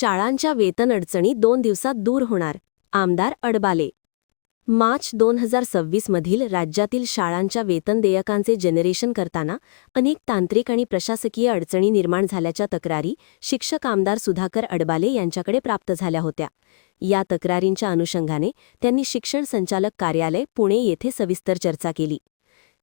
शाळांच्या वेतन अडचणी 2 दिवसात दूर होणार, आमदार अडबाले. मार्च 2026 मधील राज्यातील शाळांच्या वेतन देयकांचे जनरेशन करताना अनेक तांत्रिक आणि प्रशासकीय अडचणी निर्माण झाल्याच्या तक्रारी शिक्षक आमदार सुधाकर अडबाले यांच्याकडे प्राप्त झाल्या होत्या. या तक्रारींच्या अनुषंगाने त्यांनी शिक्षण संचालक कार्यालय पुणे येथे सविस्तर चर्चा केली.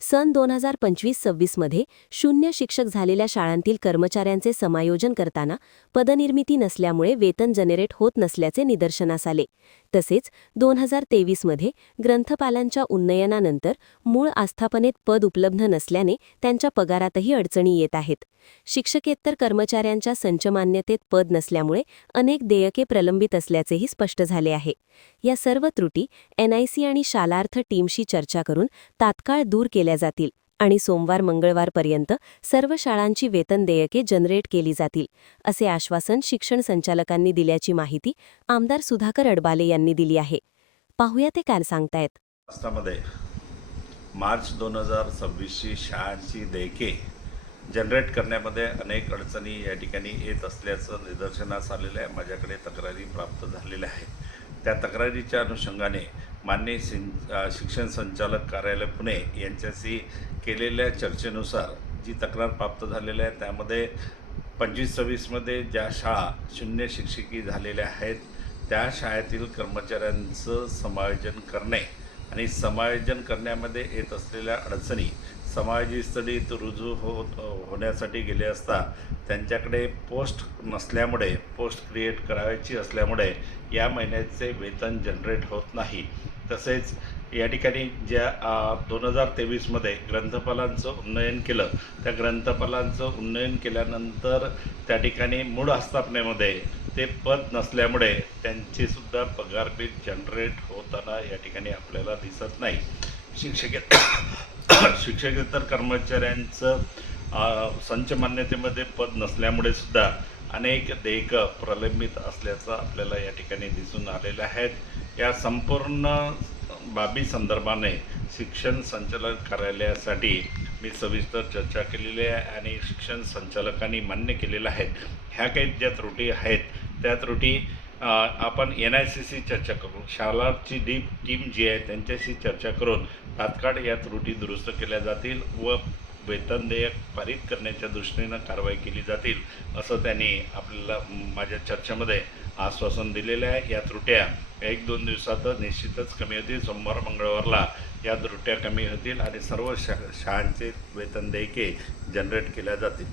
सन 2025-26 मध्ये शून्य शिक्षक झालेल्या शाळांतील कर्मचाऱ्यांचे समायोजन करताना पदनिर्मिती नसल्यामुळे वेतन जनरेट होत नसल्याचे निदर्शनास आले. तसेच 2023 मध्ये ग्रंथपालांच्या उन्नयनानंतर मूळ आस्थापनेत पद उपलब्ध नसल्याने त्यांच्या पगारातही अडचणी येत आहेत. शिक्षकेतर कर्मचाऱ्यांच्या संचमान्यतेत पद नसल्यामुळे अनेक देयके प्रलंबित असल्याचेही स्पष्ट झाले आहे. या सर्व त्रुटी NIC आणि शालार्थ टीमशी चर्चा करून तात्काळ दूर केल्या जातील आणि सोमवार-मंगळवारपर्यंत सर्व शाळांची वेतन देयके जनरेट केली जातील, असे आश्वासन शिक्षण संचालकांनी दिल्याची माहिती आमदार सुधाकर अडबाले यांनी दिली आहे. पाहूया ते काय सांगतायत. महाराष्ट्रामध्ये मार्च 2026ची शाळांची देयके जनरेट करण्यामध्ये अनेक अडचणी या ठिकाणी येत असल्याचं निदर्शनास आलेलं आहे. माझ्याकडे तक्रारी प्राप्त झालेल्या आहेत. त्या तक्रारीच्या अनुषंगाने माननीय शिक्षण संचालक कार्यालय पुणे यांच्याशी केलेल्या चर्चेनुसार जी तक्रार प्राप्त झालेली आहे त्यामध्ये 25-26 मध्ये ज्या शाळा शून्य शिक्षकी झालेल्या आहेत त्या शाळेतील कर्मचाऱ्यांचं समायोजन करणे आणि समायोजन करण्यामध्ये येत असलेल्या अडचणी समायोजित स्थळी रुजू होण्यासाठी गेले असता त्यांच्याकडे पोस्ट नसल्यामुळे पोस्ट क्रिएट करायची असल्यामुळे या महिन्याचे वेतन जनरेट होत नाही. तसेच या ठिकाणी ज्या 2023 मध्ये ग्रंथपालांचं उन्नयन केलं त्या ग्रंथपालांचं उन्नयन केल्यानंतर त्या ठिकाणी मूळ आस्थापनेमध्ये ते पद नसल्यामुळे त्यांचीसुद्धा पगार बिल जनरेट होताना या ठिकाणी आपल्याला दिसत नाही. शिक्षकेतर कर्मचाऱ्यांचं संच मान्यतेमध्ये पद नसल्यामुळे सुद्धा अनेक देयकं प्रलंबित असल्याचं आपल्याला या ठिकाणी दिसून आलेलं आहेत. या संपूर्ण बाबी संदर्भाने शिक्षण संचालक कार्यालयासाठी मी सविस्तर चर्चा केलेली आहे आणि शिक्षण संचालकांनी मान्य केलेलं आहे. ह्या काही ज्या त्रुटी आहेत त्या त्रुटी आपण NICशी चर्चा करून शालारची टीम जी आहे त्यांच्याशी चर्चा करून तात्काळ या त्रुटी दुरुस्त केल्या जातील व वेतन देयक पारित करण्याच्या दृष्टीनं कारवाई केली जातील असं त्यांनी आपल्याला माझ्या चर्चेमध्ये आश्वासन दिलेलं आहे. या त्रुट्या 1-2 दिवसात निश्चितच कमी होतील. सोमवार-मंगळवारला या त्रुट्या कमी होतील आणि सर्व शाळांचे वेतन देयके जनरेट केल्या जातील.